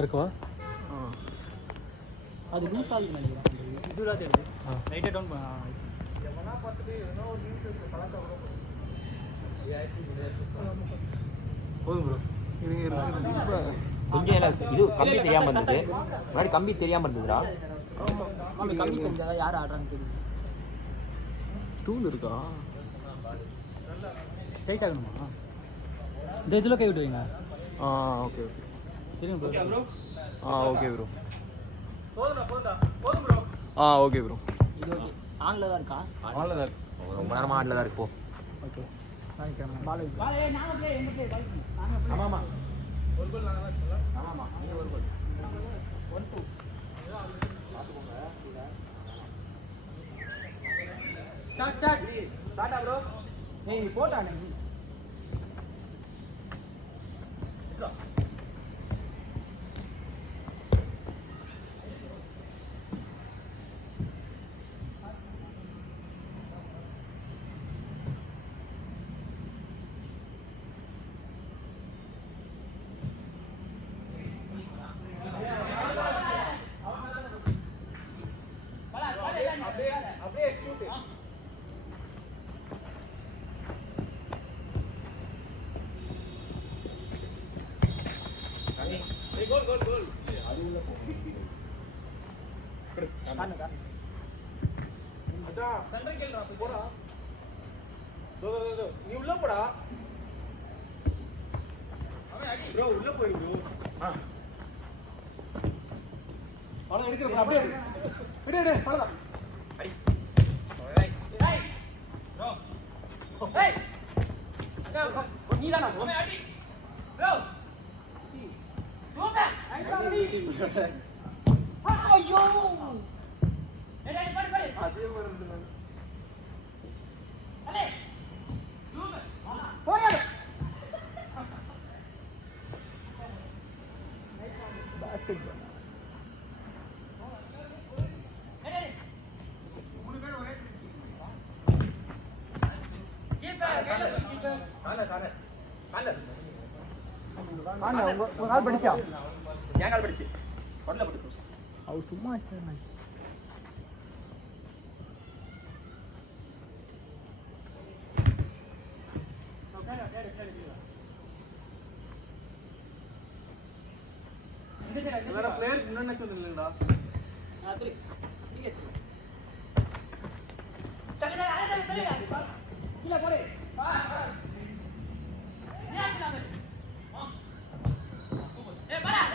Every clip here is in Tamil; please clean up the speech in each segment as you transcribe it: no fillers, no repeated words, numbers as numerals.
இருக்கவா அது லூஸ் ஆகுது நினைக்கிறேன். இதுதான் தெரியுது. லைட்டாக டவுன் பண்ண போதும் ப்ரோ. கொஞ்சம் இது கம்பி தெரியாமல் இருந்தது. முன்னாடி கம்பி தெரியாமல் இருந்ததுடா. ஆமாம், கம்பி தெரிஞ்சால் யார் ஆடுறான்னு தெரியுது. ஸ்டூல் இருக்கா? ஸ்ட்ரைட் ஆகணுமா? இந்த இதில் கை விடுவீங்க. ஓகே ஓகே தெரியும் bro. Okay bro. Okay bro. இது ஓகே. ஆனில் தான் இருக்கா? ஆனில் தான் இருக்கு. ரொம்ப நேரமாக ஆடில் தான் இருக்கும். ஓகே. பால் ஆமாம் ஸ்டார்ட்டா ப்ரோ. நீ போட்டானே அப்படியே ஷூட். கோல். அது உள்ள போ. காணுடா. அடா, சென்டர் கேள்றா போடா. தோ நீ உள்ள போடா. அவன் அடி. ப்ரோ உள்ள போய் ப்ரோ. பால எடுக்குற ப்ரோ. அப்படியே விடு பாலடா. அடி. டேய். ப்ரோ. டேய். அடா நீ தானா? அவன் அடி. ப்ரோ. சூப்பர். ஐயோ. ஏய் படி. அதே மாதிரி இருந்தது. அலே. சூப்பர். போயா. பேட்டிங். ஏய். மூணு பேர் ஒரே கீப்பர். கால உங்க கால் படிச்சா? என் கால் படிச்சு. கொல்ல படுத்து. அவ சும்மா அடிச்சானே. வேற பிளேயர் முன்னாடி வந்துங்களா? சரி. நீங்க चलेगा இல்ல போடு. ஏய் பாலா சார்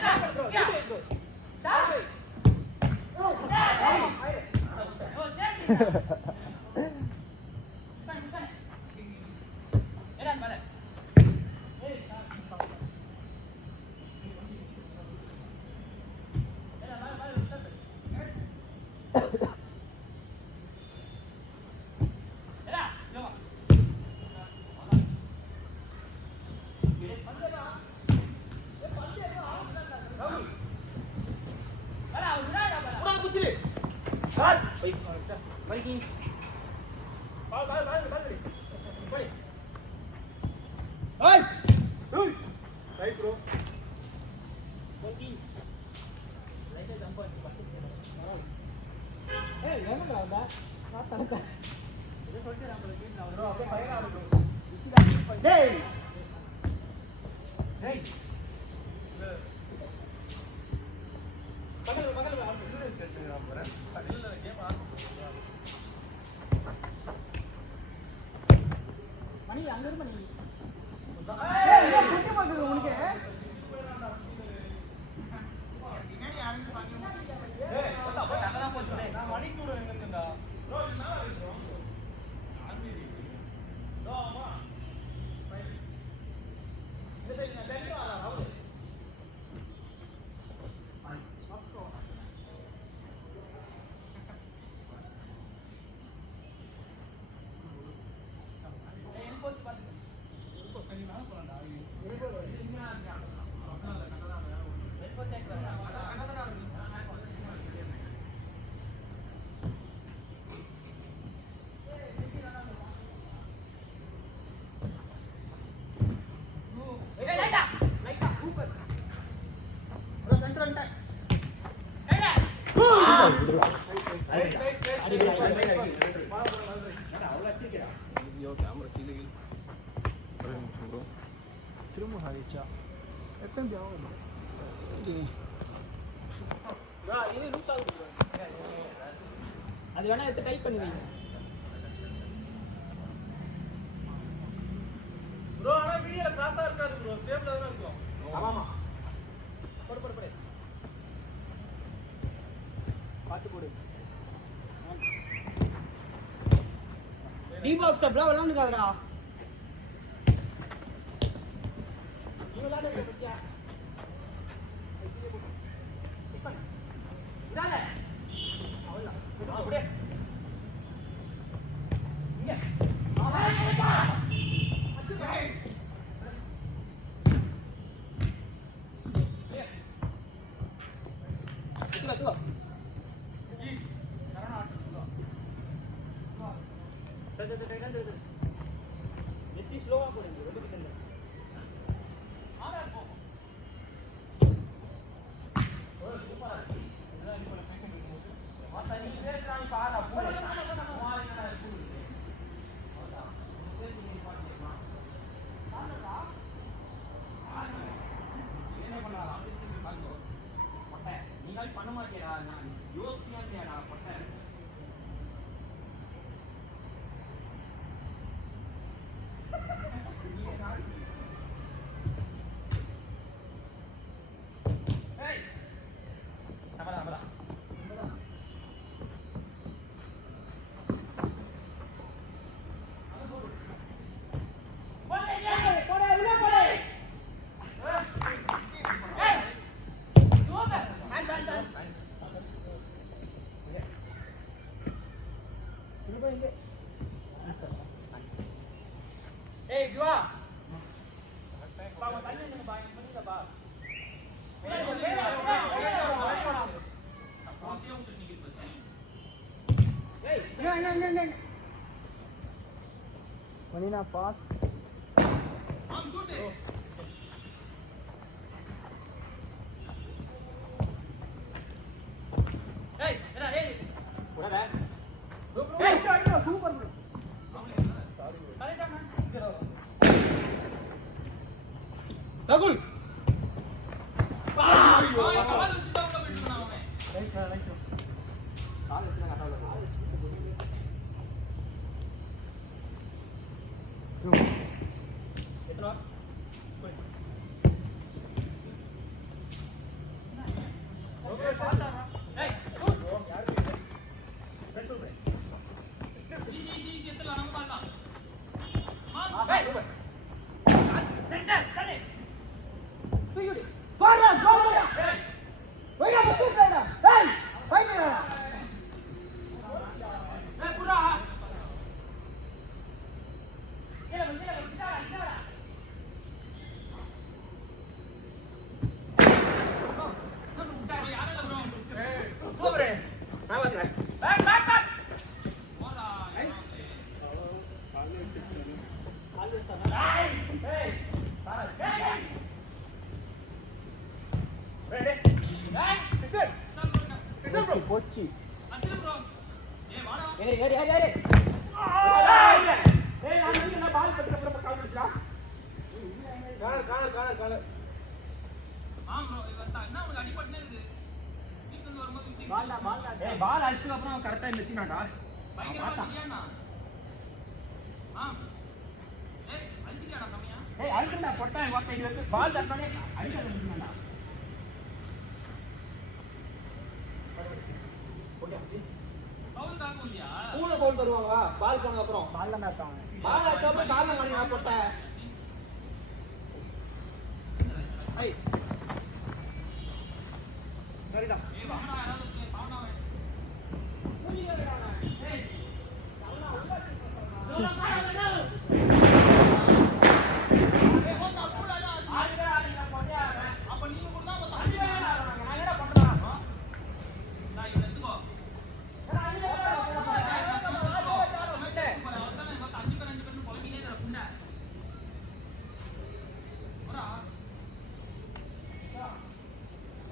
மணி அங்க இருந்து மணி குட்டி பாக்குது உனக்கு பின்னாடி யாரும் பாக்க ஏய் போடா போடா அங்கதான் போச்சு நான் மணி கூட எங்க இருந்தடா ப்ரோ என்ன இருக்கு அன்மீதி ப்ரோ அம்மா இது தெரியுமா தெரியுமா ஐயோ கேமரா கீழே கீழே ஒரே நிமிஷம் ப்ரோ திரும்ப ஆகிடுச்சா எத்தனை ஆகும் அது வேணா எடுத்து டைப் பண்ணுவீங்க ப்ரோ ஆனா வீடியோல கிராஸா இருக்காது ப்ரோ ஸ்டேபிளா தான் இருக்கும் ஆமாமா போடு பாத்து போடு டி பாக்ஸ் டப்ல விளையாண்டுக்காதடா நீ விளையாடுற பத்தியா இதால அவ்வளவு அப்படியே இங்க நெத்தி ஸ்லோவா போடுங்க ரொம்ப கிட்ட இல்ல ஆனா போ ஓ சூப்பரா இதெல்லாம் நீ போல பேச முடியும் மாத்தா நீ பேசுறாங்க பாரு போடு மாறினா இருக்கு அவ்வளவுதான் பேசி நீ பாத்துக்கலாம் ஆனடா என்ன பண்ணலாம் பாருங்க மொட்டை நீங்க பண்ண மாட்டீங்களா நான் யோசிச்சியாடா மொட்டை Hey, Gua. Bawa tanya yang bayang mana ba? Hey, Manina pass. I'm good. Hey, hey. Udah. Hey, super bro. Ragul. போச்சு ஏய் ஏய் ஏய் ஏய் ஏய் நான் என்ன பால் பட்டு அப்புறம் கால் பிடிச்சா கால் ஆம் ப்ரோ இவன் என்ன உங்களுக்கு அடிபட்டனே இருக்கு வீட்ல இருந்து வரும்போது பால் ஏய் பால் அடிச்சதுக்கு அப்புறம் கரெக்ட்டா இருந்துச்சுனாடா பயங்கரமா தெரியானா ஏய் அடிச்சியாடா கம்மியா ஏய் அடிக்கடா பொட்டா வாட்ட இது வந்து பால் தட்டானே அடிக்கல இருந்துச்சுனாடா பூல பவுல் தருவாங்க பால் போனதுக்கு அப்புறம் பால் தான் அடிச்சாங்க பால் அடிச்சப்ப காரணம் பண்ணி நான் போட்டேன் ஐய் சரிடா ஏய் வாடா யாராவது பாவனாவே மூஞ்சி வரடா ஏய் நல்லா உள்ள சொல்ல காடா ஏய் ஹோண்டா கூடாடா ஆடிடா போடியா அப்ப நீங்க கூட தான் ஆடிடா நான் என்னடா பண்றேன் நான் இங்க எடுத்துக்கோ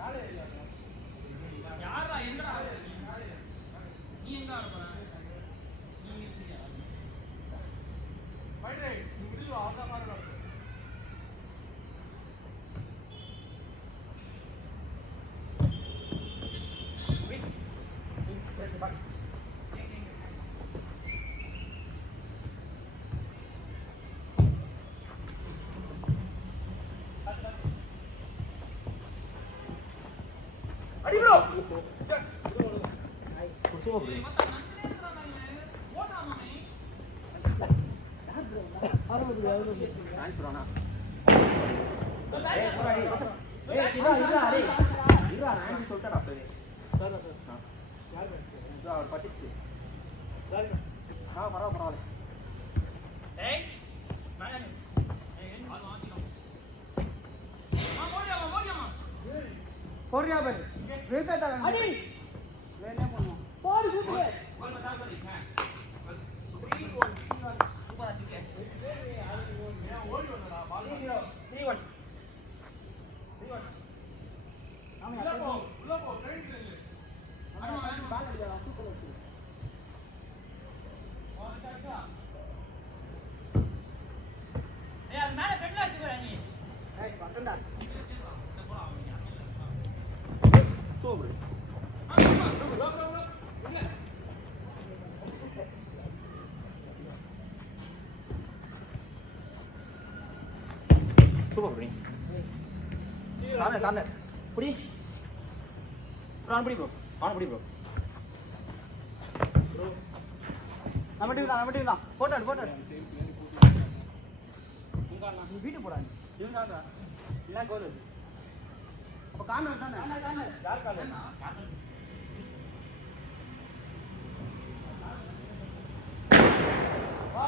Dale. அடி ப்ரோ சூப்பர் ப்ரோ நாய்ஸ் ப்ரோனா ஏய் போடா ஏய் இதா அடே இதா நான் சொல்லிட்டேன் அப்பவே சார் யார் இதா பட்டிச்சு சார் பரவாயில்லை ஏய் நான் ஏய் ஆள் வாங்கினோம் ஓடியாமா போறியா பாரு வேகதா அடி வேணே பண்ணுவோம் போடு சூப்பர் கோல் பத்தா பண்ணி சூப்பரா சிக்கே ஓடி வந்தடா பால் 3-1 ஆமா உள்ள போ ட்ரெயின் இல்ல ஆமா பால் அடிடா சூப்பரா இருக்கு ஓடிட்டா ஏய் அது மேல பெட்ல வச்சுக்கற நீ ஏய் பட்டடா சூப்பர் சூப்பர் ப்ரோ கார்னர் புடி ப்ரோ புடி ப்ரோ புடி ப்ரோ நம்ம டீம் தான் போட்டோ நீ வீட்டு போடா இவங்க இல்ல கோல் அப்ப கார்னர் தானே யார் கால்னா வா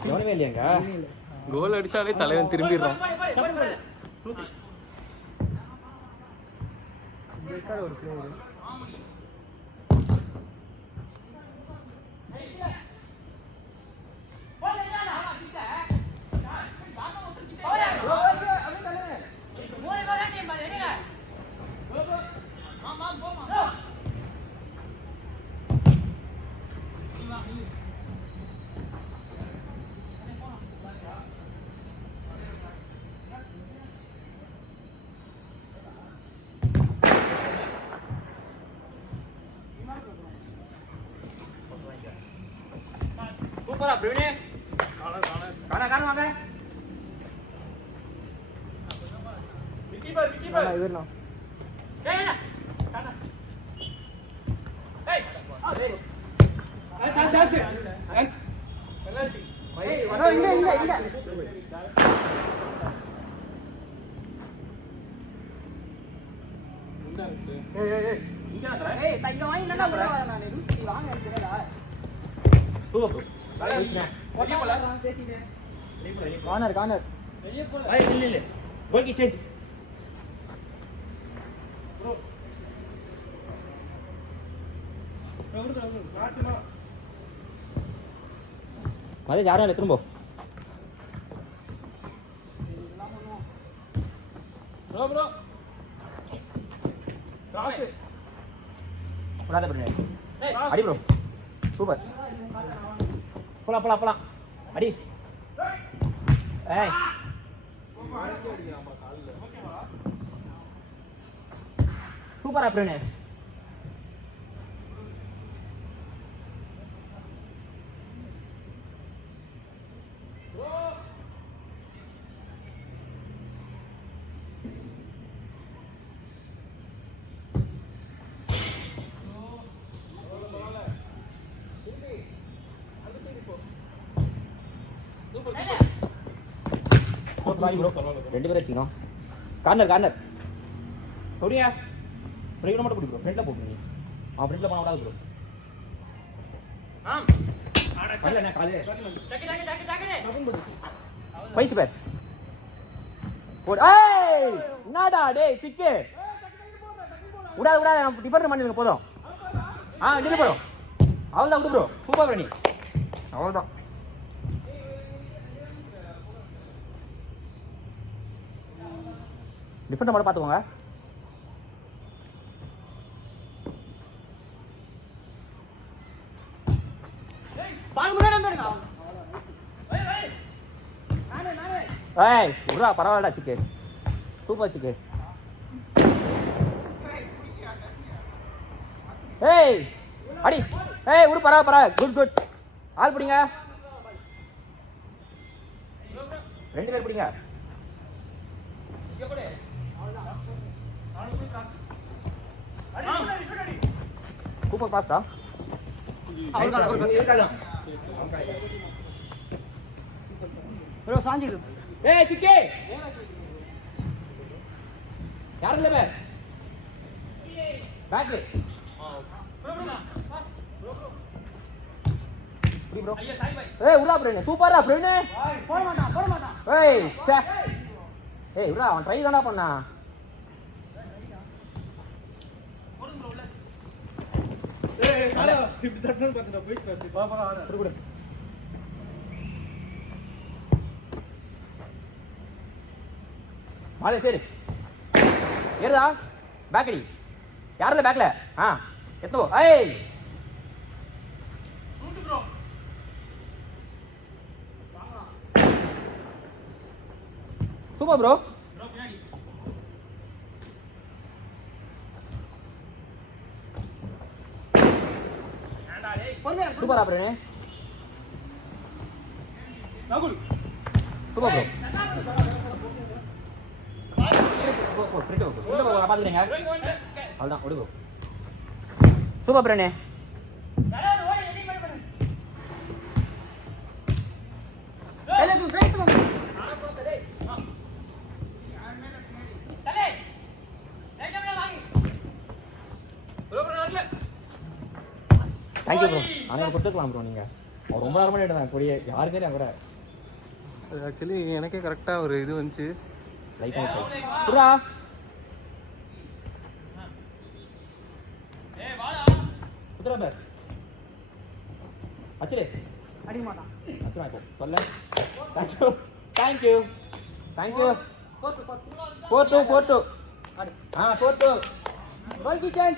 கவனமே இல்லையாங்க கோல் அடிச்சாலே தலைவன் திரும்பிடுறான் ஒரு பிளேயர் சூப்பரா பிரவீனே காண வாங்க விக்கி பார் இவர்னா ஏய் காண ஏய் சான்ஸ் பெனல்டி இங்க ஏய் இங்க வாங்கி நல்லா போறா நான் ரூசி வாங்க எடுத்துறடா சூப்பர் வெளிய போல கார்னர் வெளிய போல ஐய் இல்ல கோல் கி சேஞ்ச் மதே யாரும் இல்ல திரும்ப ப்ரோ கிராஸ் விடாத பண்ணு ஏய் அடி ப்ரோ சூப்பர் போலாம் அடி ஏய் சூப்பரா பிரவீனே ப்ரோ ரெண்டு பேரும் வச்சுக்கணும் கார்னர் ஓடியா பிரேக் மட்டும் பிடி ப்ரோ ஃப்ரண்ட்ல போடு நீ அவன் ஃப்ரண்ட்ல போனா விடாது ப்ரோ ஆம் வரல என்ன காலே டக்கு பைத்து பைத்து பேர் போடு. ஏய் என்னடா டேய் சிக்கு. விடாத விடாத நம்ம டிஃபரெண்ட் பண்ணிடுங்க போதும். டிலே போறோம். அவ்வளவுதான் விடு ப்ரோ. சூப்பர் பண்ணி. அவ்வளவுதான். டிஃபரெண்ட் மட்டும் பாத்துக்கோங்க. ஏய் விட்றா பரவாயில்லடா சிக்கு. சூப்பர் சிக்கு. ஏய் அடி. ஏய் விடு பரவா. Good good. ஆள் பிடிங்க. 2 பேர் பிடிங்க. சூப்பர் பாஸ்டா. ப்ரோ சாஞ்சிடு. ஏய் சிக்கே. யார் இல்ல பேக். ப்ரோ ஏய் உடா பிரேனே. சூப்பரா பிரேனே. போட மாட்டான். ஏய் ச்சே. ஏய் உடா அவன் ட்ரை தானா பண்ணா. ஏய் காரா இப்படி தட்டணும் பாத்துடா போய் சார். வா ஆனா. குடு. மாலே சரி. ஏறுடா. பேக்கடி. யாரல பேக்ல? எத்தோ. ஏய் ரூட் ப்ரோ. Super bro. பின்னாடி. ஏண்டா டேய். சூப்பரா பிரேனே. ராகுல். Super bro. போ ஃப்ரீட் போ. உள்ள போ பாத்துறீங்க. அவ்வளவுதான் ஓடு ப்ரோ. சூப்பர் பிரேனே. Thank you bro. ஆனால் கொடுத்துக்கலாம் ப்ரோ. நீங்கள் அவர் ரொம்ப நேரமாக எடுத்தாங்க கொடிய யாருக்கே கூட அது ஆக்சுவலி எனக்கே கரெக்டாக ஒரு இது வந்துச்சு. லைக் பண்ணி புரா. குத்துறா பார். அச்சலே அடிக்க மாட்டான். அச்சலா இப்போ சொல்ல. தேங்க்யூ. 4-2. 4-2. கோல் கிச்சன்.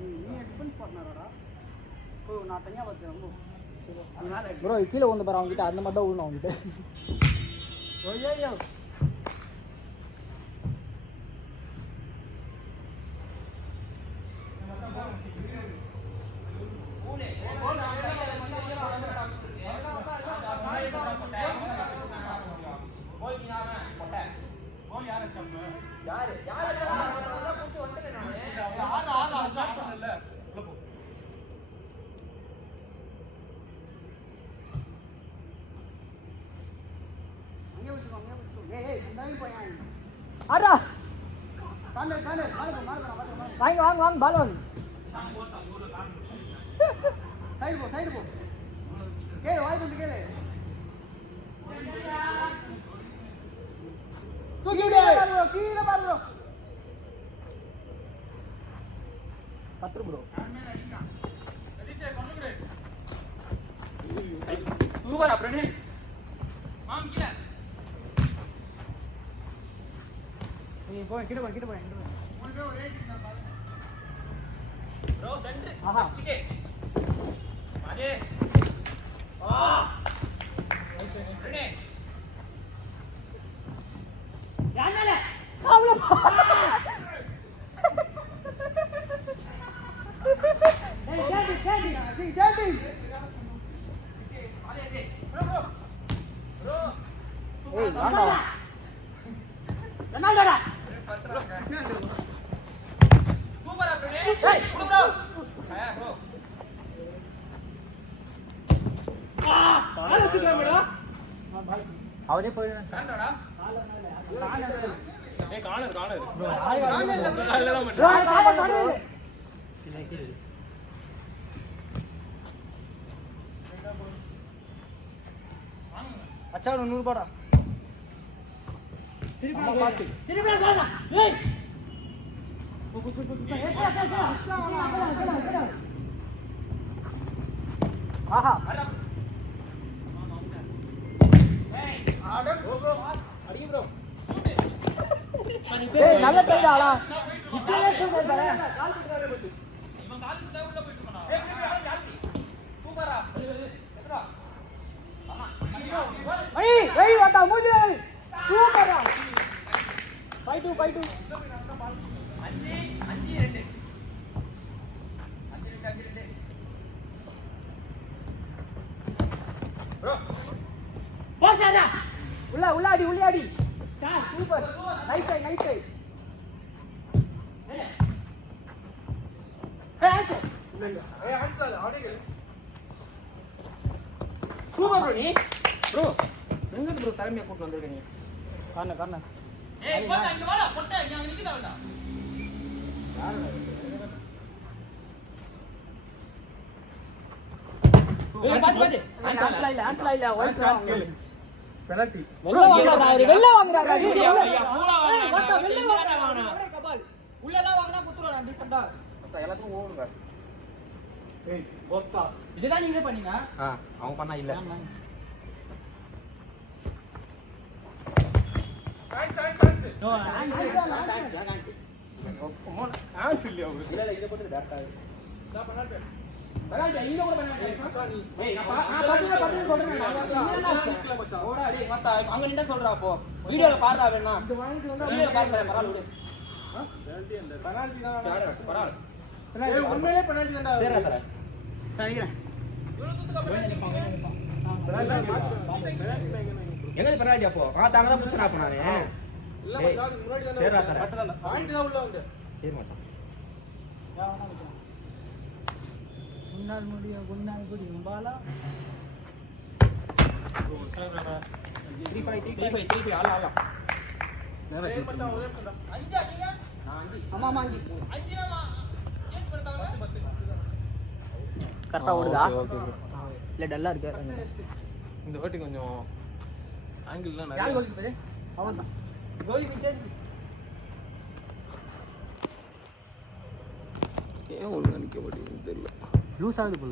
நீ டிஃபென்ஸ் பார்ட்னராடா? ஓ நான் தனியா பார்த்தேன். ப்ரோ கீழே வந்து பாரு அவங்ககிட்ட அந்த மாதிரி தான் விடணும் அவங்ககிட்ட. ஐயோ ஆடா வாங்க வாங்க பால் வாங்க. சைடு போ கேளு வாய் கொண்டு கேளு. கீழே பாரு பத்து ப்ரோ. சூப்பர் அப்ரேனே. நீ போய் கிட்ட போய் ப்ரோ சென்டர். ஆஹா சிக்கே மாடே. ரெடி. யானல அவ்வளோ ஏய் வாடா ரெனால்டோடா சூப்பர் அப்ரேனே. ஏய் ப்ரோ ப்ரோ. பால் வச்சுக்கலாமேடா. அவரே போய் சாண்டோடா. ஏய் கார்னர் ப்ரோ மச்சான் 100 ரூபாடா. திருப்பி பார்த்து. திருப்பி வாடா ஏய் ஆஹா. ஏய் நல்ல ட்ரைடாடா. இப்பவே சொல்றேன் பாரு. ஏய் வாடா மூஞ்சி. சூப்பரா. 5-2 5-2. 5-2 போசாடா உள்ளாடி உள்ளாடி. Super. Nice side. Super bro நீ. ப்ரோ எங்க ப்ரோ தலைமையை கூட்டி வந்திருக்கீங்க? கார்னர். ஏய் போடா இங்க வாடா பொட்டை நீ அங்க நிக்கதா வேண்டாம் ஏய் பாத்து ஆன்சர் இல்ல ஒயிட் சான்ஸ் கேளு. பெனல்டி. வெள்ள வாங்குறாங்க. பூரா வாங்குறாங்க வெள்ள வாங்குறாங்க. கபால். உள்ளலாம் வாங்குனா குத்துறோம் டிஃபெண்டா. எல்லாத்துக்கும் ஓடுங்க. ஏய் போத்தா. இதுதான் நீங்க பண்ணீங்க? அவங்க பண்ணா இல்ல. நோ ஆன்சர் இல்ல அவரு. இல்ல இத போட்டு டேரக்டா. நான் பண்ணாட்டே. பரவாயில்லை இங்க கூட பண்ணாட்டே. மச்சான் நீ. ஏய் நான் பாத்து சொல்றேன். நிக்கல மச்சான். ஓடா டேய் மத்த அங்க நின்னு சொல்றா அப்போ. வீடியோல பாருடா வேணா. வீடியோல பாருடா பரவாயில்லை. பெனல்டி இல்ல. பெனல்டி தான் பரவாயில்லை. ஏய் உண்மையிலே பெனல்டி தான்டா. பேரா தர. சரிங்க. எங்க பரவாயில்லை அப்போ. தாங்க தான் புடிச்சனா அப்ப நானு. இல்ல மச்சான் அதுக்கு முன்னாடி தான்டா. பேரா தர. பாயிண்ட் தான் உள்ள வந்து. சரி மச்சான். முன்னாள் முடியும் பாலா 3-5 ஆளா. ஏய் மச்சான் ஒரே நிமிஷம்டா. ஆமா 5. கரெக்டா ஓடுதா? இல்ல டல்லா இருக்கு. இந்த வாட்டி கொஞ்சம் ஆங்கிள்லாம் யார் கோல் கீப்பர்? அவன்தான். கோல் கீப்பர் ஏன் ஒழுங்கா நிக்க மாட்டேங்குது தெரியல. லூஸ் ஆகுது.